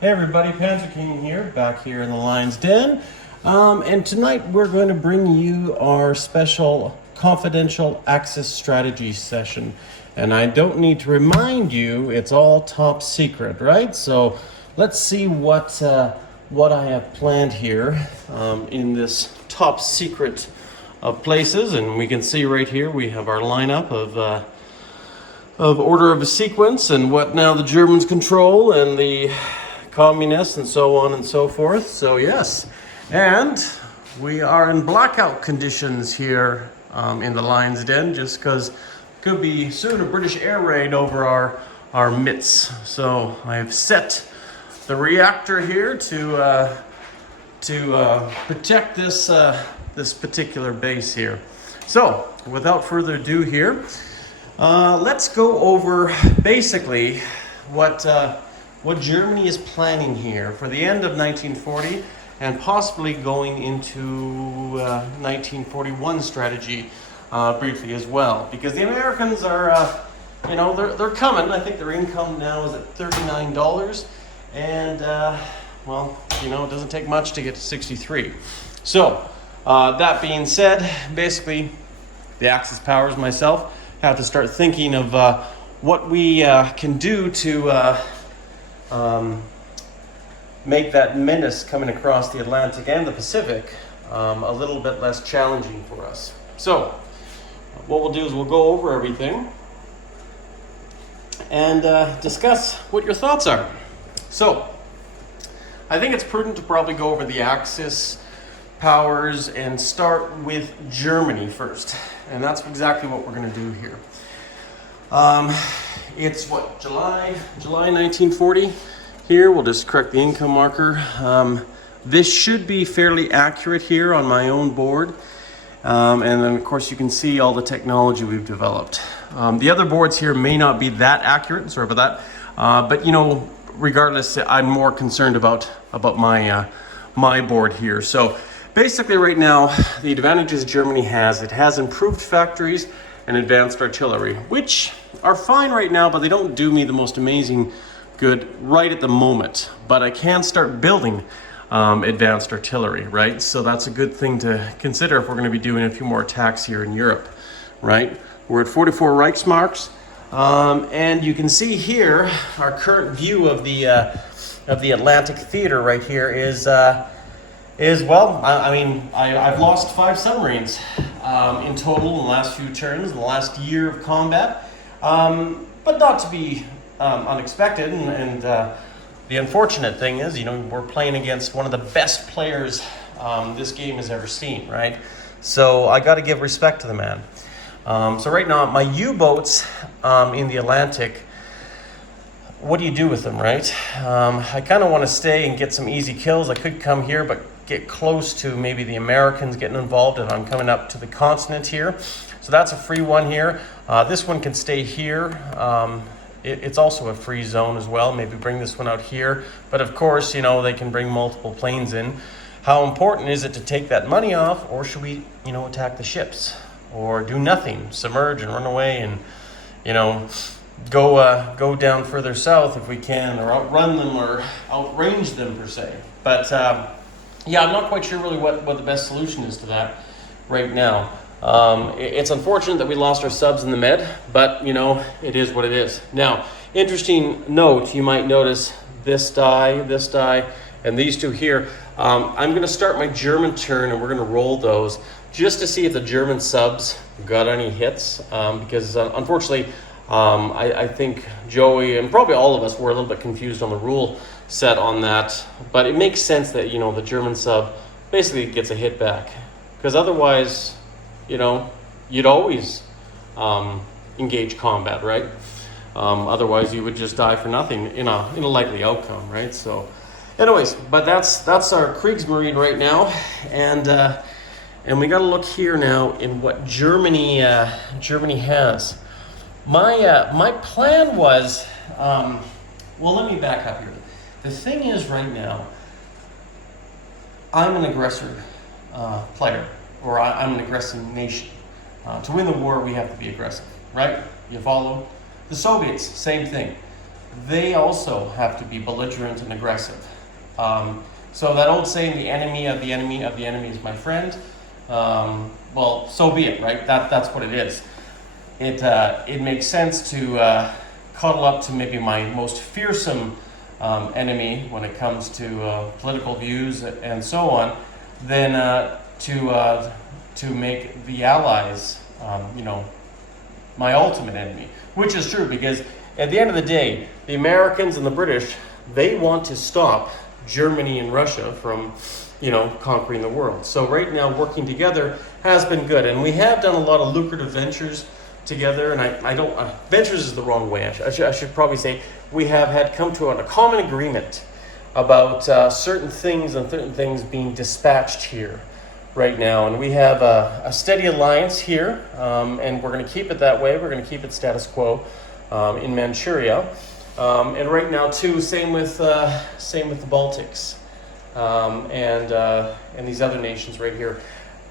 Hey everybody, Panzer King here, back here in the Lion's Den. And tonight we're going to bring you our special confidential Axis strategy session. And I don't need to remind you, it's all top secret, right? So let's see what I have planned here in this top secret of places. And we can see right here we have our lineup of order of a sequence and what now the Germans control and the communists and so on and so forth. So yes, and we are in blackout conditions here in the Lion's Den, just because could be soon a British air raid over our midst. So I have set the reactor here to protect this this particular base here. So without further ado here, let's go over basically what Germany is planning here for the end of 1940 and possibly going into 1941 strategy briefly as well. Because the Americans are, they're coming. I think their income now is at $39, and well, it doesn't take much to get to 63. So that being said, basically, the Axis powers, myself, have to start thinking of what we can do to make that menace coming across the Atlantic and the Pacific a little bit less challenging for us. So what we'll do is we'll go over everything and discuss what your thoughts are. So I think it's prudent to probably go over the Axis powers and start with Germany first. And that's exactly what we're going to do here. It's what, July 1940 here. We'll just correct the income marker. This should be fairly accurate here on my own board. And then of course you can see all the technology we've developed. The other boards here may not be that accurate, sorry about that. But regardless, I'm more concerned about my board here. So basically right now, the advantages Germany has, it has improved factories and advanced artillery, which are fine right now, but they don't do me the most amazing good right at the moment. But I can start building advanced artillery, right? So that's a good thing to consider if we're going to be doing a few more attacks here in Europe, right? We're at 44 Reichsmarks, and you can see here our current view of the Atlantic theater right here is well, I've lost 5 submarines in total in the last few turns, in the last year of combat, but not to be unexpected. And the unfortunate thing is, we're playing against one of the best players this game has ever seen, right? So I got to give respect to the man. So right now, my U-boats in the Atlantic, what do you do with them, right? I kind of want to stay and get some easy kills. I could come here, but get close to maybe the Americans getting involved, and I'm coming up to the continent here. So that's a free one here. This one can stay here. It's also a free zone as well. Maybe bring this one out here. But of course, they can bring multiple planes in. How important is it to take that money off, or should we, attack the ships? Or do nothing, submerge and run away and, go down further south if we can, or outrun them or outrange them per se. But yeah, I'm not quite sure really what the best solution is to that right now. It's unfortunate that we lost our subs in the Med, but it is what it is. Now, interesting note, you might notice this die, and these two here. I'm going to start my German turn, and we're going to roll those just to see if the German subs got any hits, because unfortunately, I think Joey and probably all of us were a little bit confused on the rule set on that, but it makes sense that the German sub basically gets a hit back, because otherwise you'd always engage combat, right? Otherwise you would just die for nothing in a likely outcome, right? So anyways, but that's our Kriegsmarine right now, and we got to look here now in what Germany has. My plan was, well, let me back up here. The thing is, right now, I'm an aggressor player, or I'm an aggressive nation. To win the war, we have to be aggressive, right? You follow? The Soviets, same thing. they also have to be belligerent and aggressive. So that old saying, the enemy of the enemy of the enemy is my friend, well, so be it, right? That's what it is. It makes sense to cuddle up to maybe my most fearsome enemy when it comes to political views and so on, than to make the allies, my ultimate enemy, which is true, because at the end of the day, the Americans and the British, they want to stop Germany and Russia from, conquering the world. So right now, working together has been good, and we have done a lot of lucrative ventures together. And I don't ventures is the wrong way. I should probably say we have had come to a common agreement about certain things being dispatched here right now, and we have a steady alliance here, and we're going to keep it that way. We're going to keep it status quo in Manchuria, and right now too, same with the Baltics, and these other nations right here.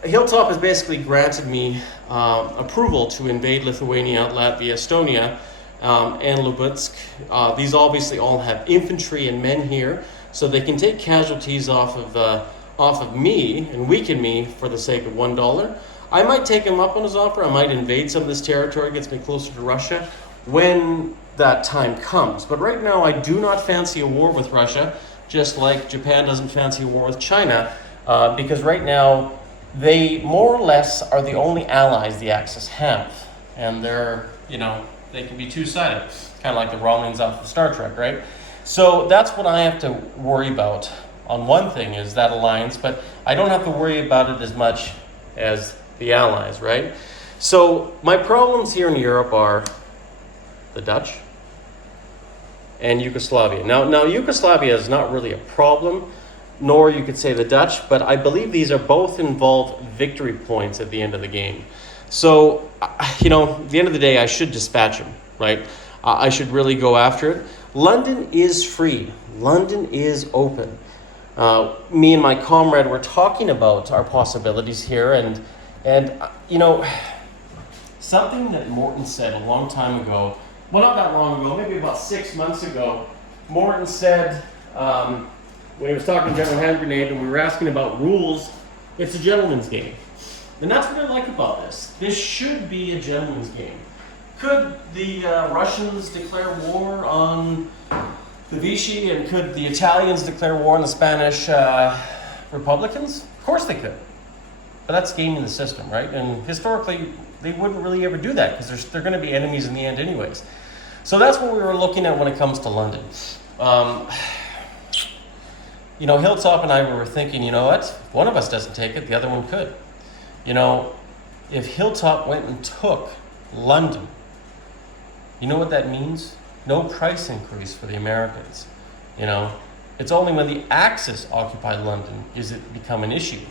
Hilltop has basically granted me approval to invade Lithuania, Latvia, Estonia, and Lubutsk. These obviously all have infantry and men here, so they can take casualties off of me and weaken me for the sake of $1. I might take him up on his offer. I might invade some of this territory, gets me closer to Russia when that time comes. But right now, I do not fancy a war with Russia, just like Japan doesn't fancy a war with China, because right now, they more or less are the only allies the Axis have. And they're, they can be two-sided, kind of like the Romulans off of Star Trek, right? So that's what I have to worry about. On one thing is that alliance, but I don't have to worry about it as much as the Allies, right? So my problems here in Europe are the Dutch and Yugoslavia. Now Yugoslavia is not really a problem, nor you could say the Dutch, but I believe these are both involved victory points at the end of the game. So, at the end of the day, I should dispatch them, right? I should really go after it. London is free. London is open. Me and my comrade were talking about our possibilities here, and something that Morton said a long time ago, well, not that long ago, maybe about 6 months ago, Morton said, when he was talking to General Hand Grenade and we were asking about rules, it's a gentleman's game. And that's what I like about this. This should be a gentleman's game. Could the Russians declare war on the Vichy, and could the Italians declare war on the Spanish Republicans? Of course they could. But that's gaming the system, right? And historically, they wouldn't really ever do that because they're going to be enemies in the end anyways. So that's what we were looking at when it comes to London. Hilltop and I were thinking, what? If one of us doesn't take it, the other one could. If Hilltop went and took London, you know what that means? No price increase for the Americans. It's only when the Axis occupied London is it become an issue.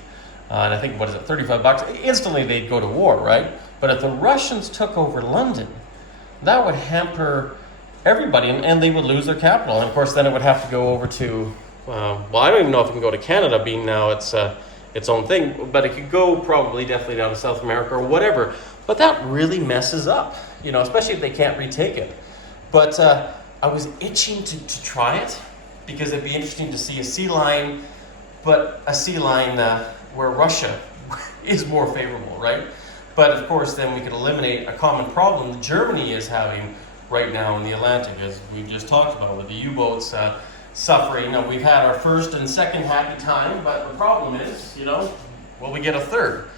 And I think, $35? Instantly they'd go to war, right? But if the Russians took over London, that would hamper everybody, and they would lose their capital. And of course, then it would have to go over to, I don't even know if it can go to Canada, being now it's its own thing, but it could go definitely down to South America or whatever. But that really messes up, especially if they can't retake it. But I was itching to try it because it'd be interesting to see a sea line, but a sea line where Russia is more favorable, right? But of course, then we could eliminate a common problem that Germany is having right now in the Atlantic, as we just talked about, with the U-boats suffering. Now, we've had our first and second happy time, but the problem is, will we get a third?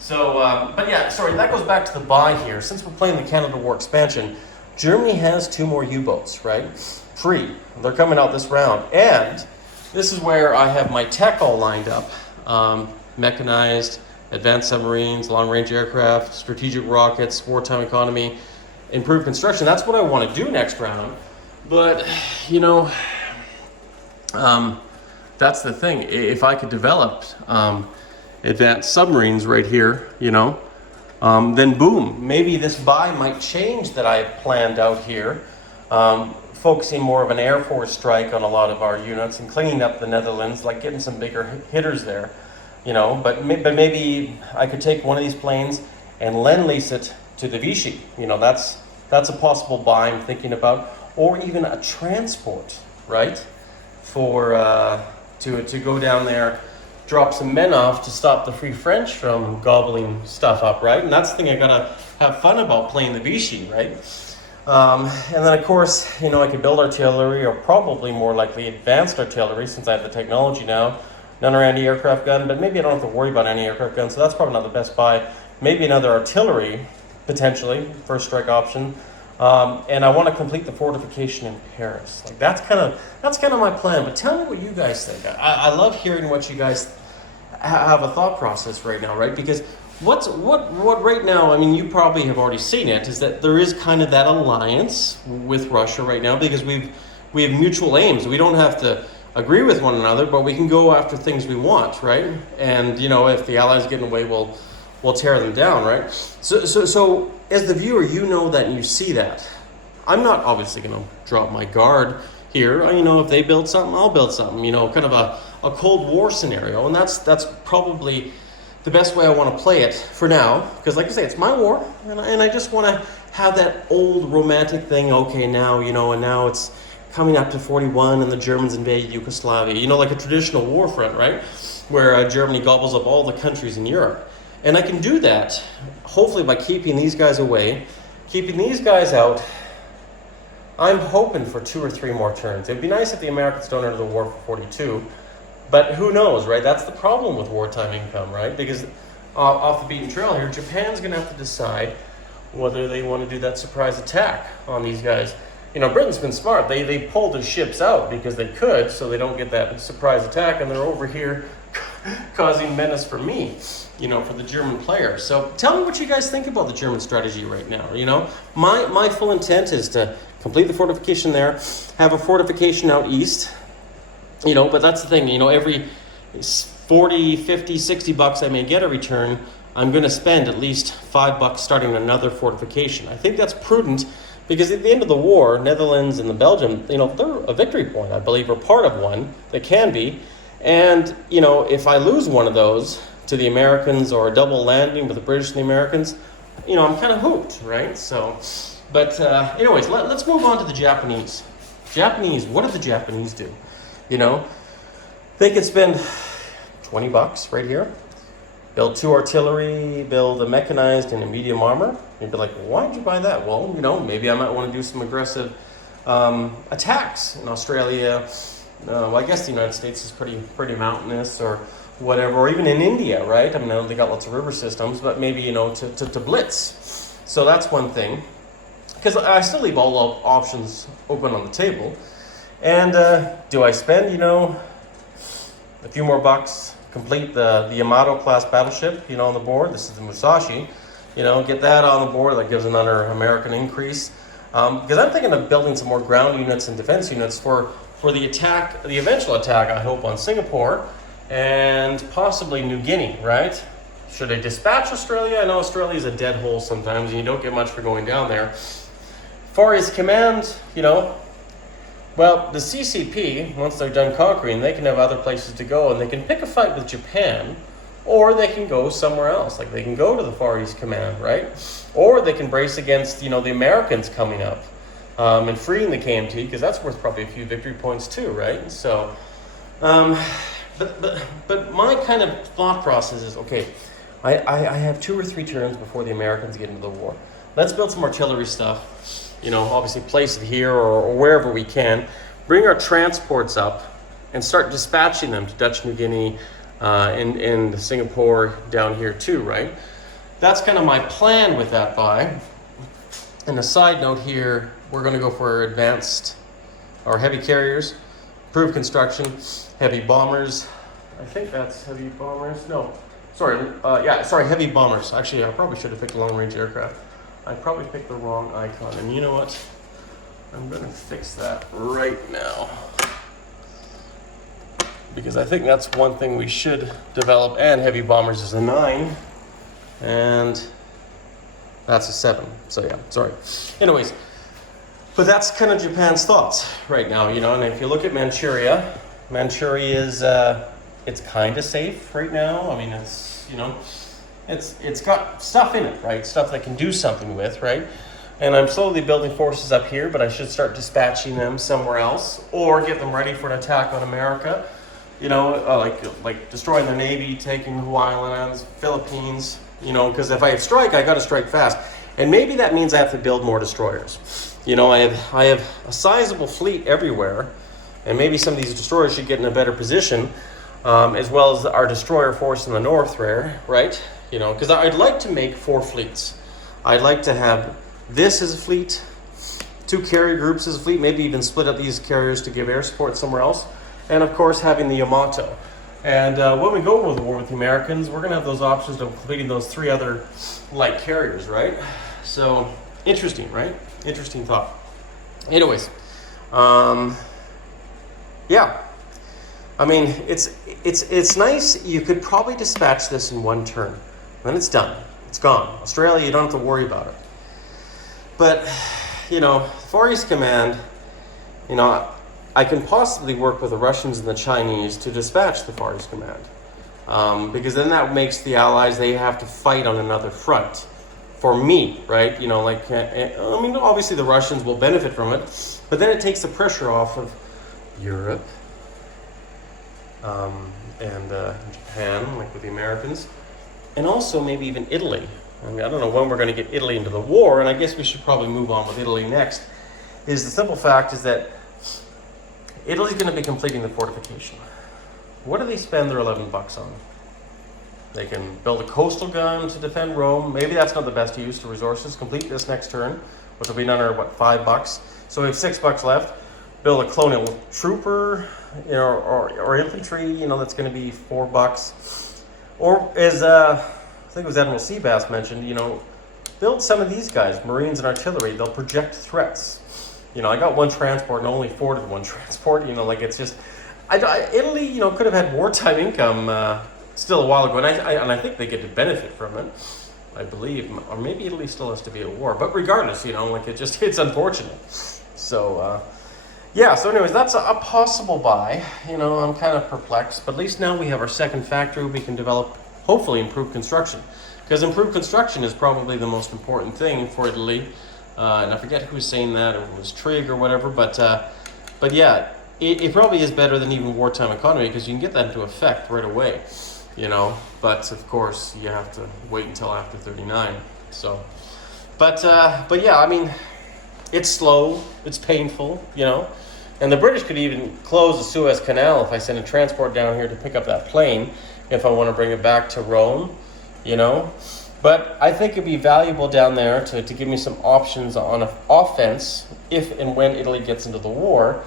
So, that goes back to the buy here. Since we're playing the Canada War expansion, Germany has 2 more U-boats, right? Free. They're coming out this round. And this is where I have my tech all lined up. Mechanized, advanced submarines, long-range aircraft, strategic rockets, wartime economy, improved construction. That's what I want to do next round. But, that's the thing. If I could develop advanced submarines right here, then boom, maybe this buy might change that I planned out here, focusing more of an Air Force strike on a lot of our units and cleaning up the Netherlands, like getting some bigger hitters there, but maybe I could take one of these planes and lend lease it to the Vichy. That's a possible buy I'm thinking about. or even a transport, right? For to go down there, drop some men off to stop the Free French from gobbling stuff up, right? And that's the thing I gotta have fun about playing the Vichy, right? And then of course, you know, I could build artillery, or probably more likely advanced artillery, since I have the technology now. Another anti-aircraft gun, but maybe I don't have to worry about anti-aircraft guns, so that's probably not the best buy. Maybe another artillery, potentially, first strike option. And I want to complete the fortification in Paris. Like that's kind of my plan. But tell me what you guys think. I love hearing what you guys have a thought process right now, right? Because what right now, I mean, you probably have already seen it, is that there is kind of that alliance with Russia right now, because we have mutual aims. We don't have to agree with one another, but we can go after things we want, right? And you know, if the Allies get in the way, we'll tear them down, right? So as the viewer, you know that and you see that. I'm not obviously going to drop my guard here. You know, if they build something, I'll build something. You know, kind of a Cold War scenario, and that's probably the best way I want to play it for now, because like I say, it's my war, and I just want to have that old romantic thing. Okay, now, you know, and now it's coming up to 41 and the Germans invade Yugoslavia, you know, like a traditional war front, right? Where Germany gobbles up all the countries in Europe. And I can do that, hopefully, by keeping these guys away, keeping these guys out. I'm hoping for 2 or 3 more turns. It'd be nice if the Americans don't enter the war for 42, but who knows, right? That's the problem with wartime income, right? Because off the beaten trail here, Japan's gonna have to decide whether they want to do that surprise attack on these guys. You know, Britain's been smart. They pulled their ships out because they could, so they don't get that surprise attack, and they're over here causing menace for me, you know, for the German player. So tell me what you guys think about the German strategy right now. You know, my full intent is to complete the fortification there, have a fortification out east, you know, but that's the thing, you know, every 40, 50, 60 bucks I may get a return, I'm going to spend at least $5 starting another fortification. I think that's prudent, because at the end of the war, Netherlands and the Belgium, you know, they're a victory point, I believe, or part of one that can be. And, you know, if I lose one of those to the Americans, or a double landing with the British and the Americans, you know, I'm kind of hooped, right? So, but anyways, let's move on to the Japanese. Japanese, what did the Japanese do? You know, they could spend 20 bucks right here, build 2 artillery, build a mechanized and a medium armor. You'd be like, well, why'd you buy that? Well, you know, maybe I might want to do some aggressive attacks in Australia. Well, I guess the United States is pretty mountainous, or whatever, or even in India, right? I mean, I know they got lots of river systems, but maybe, you know, to blitz. So that's one thing, because I still leave all options open on the table. And do I spend, you know, a few more bucks, complete the Yamato class battleship, you know, on the board? This is the Musashi. You know, get that on the board. That gives another American increase. Because I'm thinking of building some more ground units and defense units for the attack, the eventual attack, I hope, on Singapore and possibly New Guinea, right? Should I dispatch Australia? I know Australia is a dead hole sometimes, and you don't get much for going down there. Far East Command, you know, well, the CCP, once they're done conquering, they can have other places to go, and they can pick a fight with Japan, or they can go somewhere else. Like, they can go to the Far East Command, right? Or they can brace against, you know, the Americans coming up and freeing the KMT, because that's worth probably a few victory points too, right? So, but my kind of thought process is, okay, I have 2 or 3 turns before the Americans get into the war. Let's build some artillery stuff. You know, obviously place it here or wherever we can. Bring our transports up and start dispatching them to Dutch New Guinea and Singapore down here too, right? That's kind of my plan with that buy. And a side note here, we're going to go for advanced or heavy carriers, improved construction, heavy bombers. I think that's heavy bombers. No, sorry. Heavy bombers. Actually, I probably should have picked long-range aircraft. I probably picked the wrong icon, and you know what? I'm going to fix that right now, because I think that's one thing we should develop. And heavy bombers is a 9, and that's a 7. So yeah, sorry. Anyways, but that's kind of Japan's thoughts right now, you know. And if you look at Manchuria is it's kind of safe right now. I mean, it's, you know, it's got stuff in it, right? Stuff that can do something with, right? And I'm slowly building forces up here, but I should start dispatching them somewhere else or get them ready for an attack on America. You know, like destroying their navy, taking the Hawaiian Islands, Philippines. You know, because if I strike, I got to strike fast, and maybe that means I have to build more destroyers. You know, I have a sizable fleet everywhere, and maybe some of these destroyers should get in a better position, as well as our destroyer force in the north there, right? You know, because I'd like to make 4 fleets. I'd like to have this as a fleet, 2 carrier groups as a fleet, maybe even split up these carriers to give air support somewhere else. And of course, having the Yamato. And when we go to war with the Americans, we're going to have those options of completing those 3 other light carriers, right? So, interesting, right? Interesting thought. Anyways, yeah. I mean, it's nice. You could probably dispatch this in 1 turn. Then it's done. It's gone. Australia, you don't have to worry about it. But, you know, Far East Command, you know, I can possibly work with the Russians and the Chinese to dispatch the Far East Command. Because then that makes the Allies, they have to fight on another front. For me, right? You know, like, I mean, obviously the Russians will benefit from it, but then it takes the pressure off of Europe and Japan, like with the Americans, and also maybe even Italy. I mean, I don't know when we're going to get Italy into the war, and I guess we should probably move on with Italy next. Is the simple fact is that Italy's going to be completing the fortification. What do they spend their $11 on? They can build a coastal gun to defend Rome. Maybe that's not the best use of resources. Complete this next turn, which will be another, $5? So we have $6 left. Build a colonial trooper, you know, or infantry, you know, that's going to be $4. Or as I think it was Admiral Seabass mentioned, you know, build some of these guys, Marines and artillery. They'll project threats. You know, I got 1 transport and only afforded 1 transport. You know, like it's just, Italy, you know, could have had wartime income still a while ago, and I think they get to benefit from it, I believe. Or maybe Italy still has to be at war. But regardless, you know, like it's unfortunate. So, yeah, so anyways, that's a possible buy. You know, I'm kind of perplexed, but at least now we have our second factory. We can develop, hopefully, improved construction. Because improved construction is probably the most important thing for Italy. And I forget who was saying that, or it was Trig or whatever, but yeah, it probably is better than even wartime economy, because you can get that into effect right away, you know, but of course you have to wait until after 39, so, but yeah, I mean, it's slow, it's painful, you know, and the British could even close the Suez Canal if I send a transport down here to pick up that plane, if I want to bring it back to Rome, you know. But I think it'd be valuable down there to give me some options on offense if and when Italy gets into the war.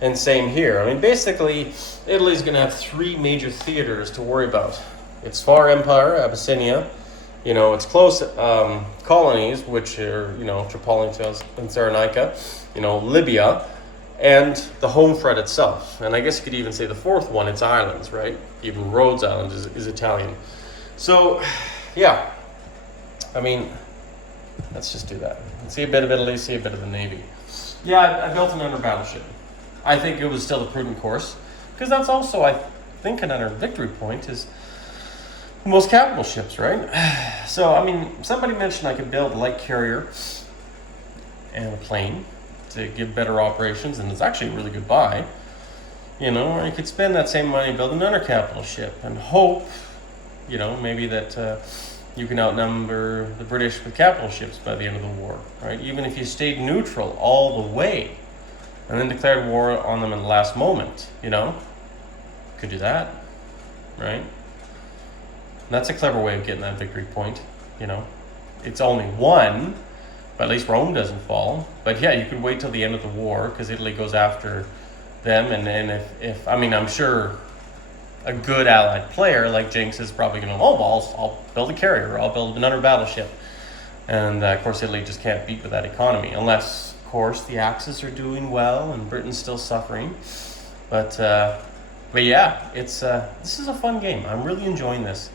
And same here. I mean, basically, Italy's going to have 3 major theaters to worry about. Its Far Empire, Abyssinia, you know, its close colonies, which are, you know, Tripolitania and Cyrenaica, you know, Libya, and the home front itself. And I guess you could even say the 4th one, it's islands, right? Even Rhodes Island is Italian. So, yeah. I mean, let's just do that. See a bit of Italy, see a bit of the Navy. Yeah, I built another battleship. I think it was still a prudent course, because that's also, I think, another victory point is most capital ships, right? So, I mean, somebody mentioned I could build a light carrier and a plane to give better operations, and it's actually a really good buy. You know, or you could spend that same money building another capital ship and hope, you know, maybe that you can outnumber the British with capital ships by the end of the war, right? Even if you stayed neutral all the way and then declared war on them in the last moment, you know? Could do that, right? And that's a clever way of getting that victory point, you know? It's only 1, but at least Rome doesn't fall. But yeah, you could wait till the end of the war, because Italy goes after them, and then if I mean, I'm sure a good allied player like Jinx is probably going to, I'll build a carrier, or I'll build another battleship. And of course, Italy just can't beat with that economy, unless, of course, the Axis are doing well and Britain's still suffering. But yeah, it's this is a fun game. I'm really enjoying this.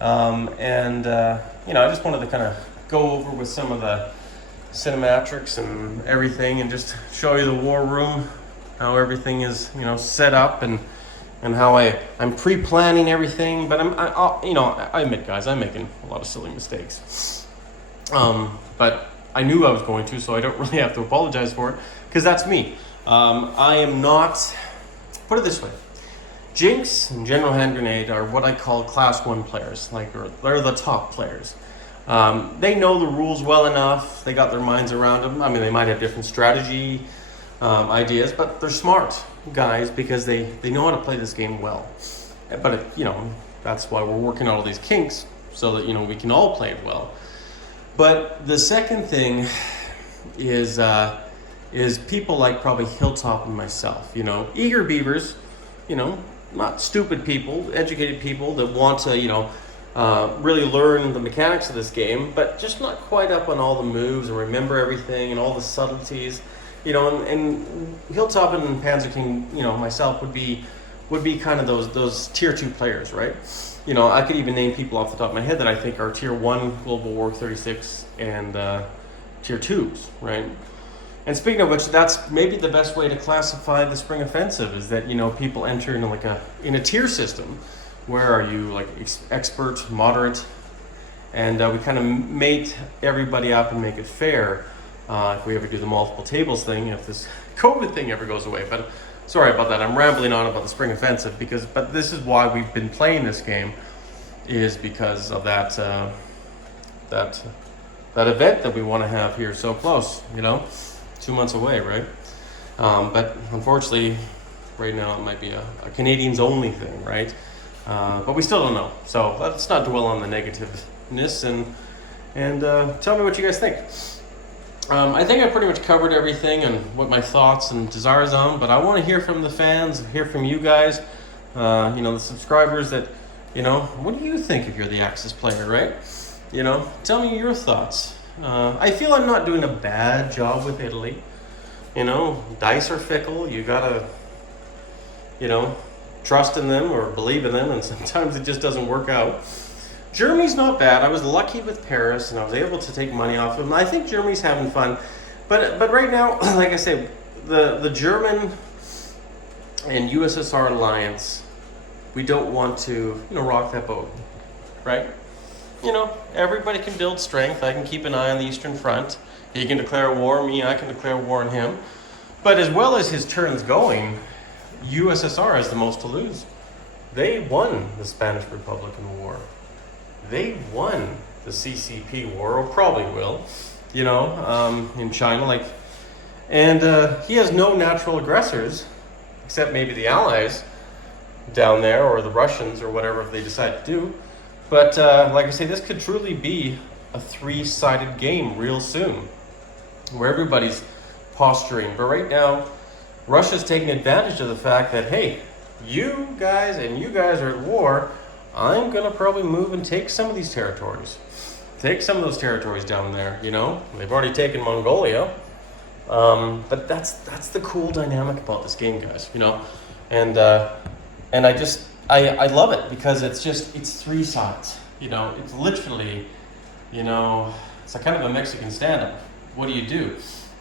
You know, I just wanted to kind of go over with some of the cinematics and everything, and just show you the war room, how everything is, you know, set up, and how I'm pre-planning everything. But I admit, guys, I'm making a lot of silly mistakes. But I knew I was going to, so I don't really have to apologize for it, because that's me. I am not, put it this way, Jinx and General Hand Grenade are what I call Class 1 players, or they're the top players. They know the rules well enough, they got their minds around them. I mean, they might have different strategy ideas, but they're smart guys because they know how to play this game well. But, that's why we're working on all these kinks, so that, we can all play it well. But the second thing is people like probably Hilltop and myself, eager beavers, not stupid people, educated people that want to, really learn the mechanics of this game, but just not quite up on all the moves and remember everything and all the subtleties, and Hilltop and Panzer King, myself would be kind of those tier 2 players, right? I could even name people off the top of my head that I think are tier 1 Global War 36 and tier 2s, right? And speaking of which, that's maybe the best way to classify the Spring Offensive, is that, people enter into in a tier system. Where are you, expert, moderate, and we kind of mate everybody up and make it fair if we ever do the multiple tables thing, if this COVID thing ever goes away. But sorry about that, I'm rambling on about the Spring Offensive, but this is why we've been playing this game, is because of that event that we want to have here so close, 2 months away, right? But unfortunately, right now it might be a Canadians only thing, right? But we still don't know. So let's not dwell on the negativeness and tell me what you guys think. I think I pretty much covered everything and what my thoughts and desires on, but I want to hear from the fans, hear from you guys, the subscribers that, what do you think if you're the Axis player, right? Tell me your thoughts. I feel I'm not doing a bad job with Italy. Dice are fickle. You gotta, trust in them or believe in them, and sometimes it just doesn't work out. Germany's not bad. I was lucky with Paris, and I was able to take money off them. I think Germany's having fun, but right now, like I say, the German and USSR alliance, we don't want to rock that boat, right? Everybody can build strength. I can keep an eye on the Eastern Front. He can declare war on me. I can declare war on him. But as well as his turn's going, USSR has the most to lose. They won the Spanish Republican War. They won the CCP War, or probably will, in China. And he has no natural aggressors, except maybe the Allies down there, or the Russians, or whatever if they decide to do. But like I say, this could truly be a 3-sided game real soon, where everybody's posturing. But right now, Russia's taking advantage of the fact that, hey, you guys are at war. I'm going to probably move and take some of these territories. Take some of those territories down there, They've already taken Mongolia. But that's the cool dynamic about this game, guys, And I love it because it's 3 sides. It's literally, it's a kind of a Mexican stand-up. What do?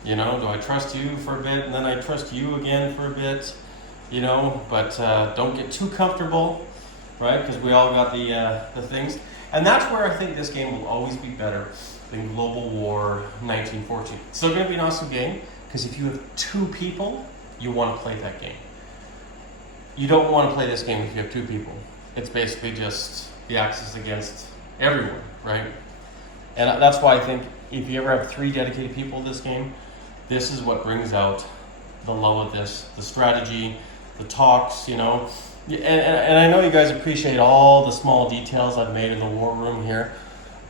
Do I trust you for a bit and then I trust you again for a bit? But don't get too comfortable, right? Because we all got the things. And that's where I think this game will always be better than Global War 1914. It's still going to be an awesome game, because if you have 2 people, you want to play that game. You don't want to play this game if you have 2 people. It's basically just the Axis against everyone, right? And that's why I think if you ever have 3 dedicated people in this game, this is what brings out the love of this, the strategy, the talks, And I know you guys appreciate all the small details I've made in the war room here,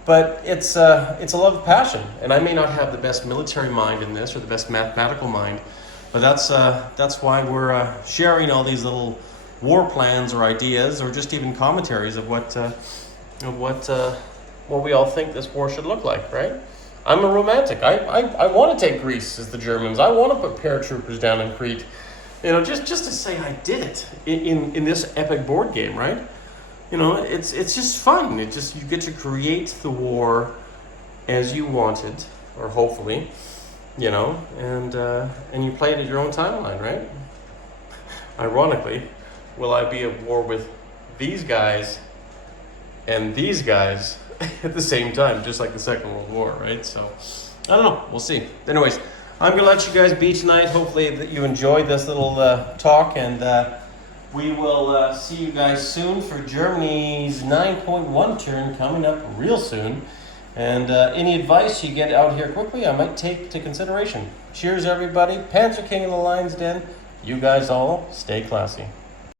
but it's a love of passion. And I may not have the best military mind in this or the best mathematical mind, but that's why we're sharing all these little war plans or ideas, or just even commentaries of what we all think this war should look like, right? I'm a romantic. I want to take Greece as the Germans. I want to put paratroopers down in Crete. Just to say I did it in this epic board game, right? It's just fun. You get to create the war as you wanted, or hopefully, and you play it at your own timeline, right? Ironically, will I be at war with these guys and these guys at the same time, just like the Second World War, right? So I don't know. We'll see. Anyways, I'm going to let you guys be tonight. Hopefully that you enjoyed this little talk, and we will see you guys soon for Germany's 9.1 turn coming up real soon. And any advice you get out here quickly, I might take to consideration. Cheers, everybody. Panzer King in the Lion's Den. You guys all stay classy.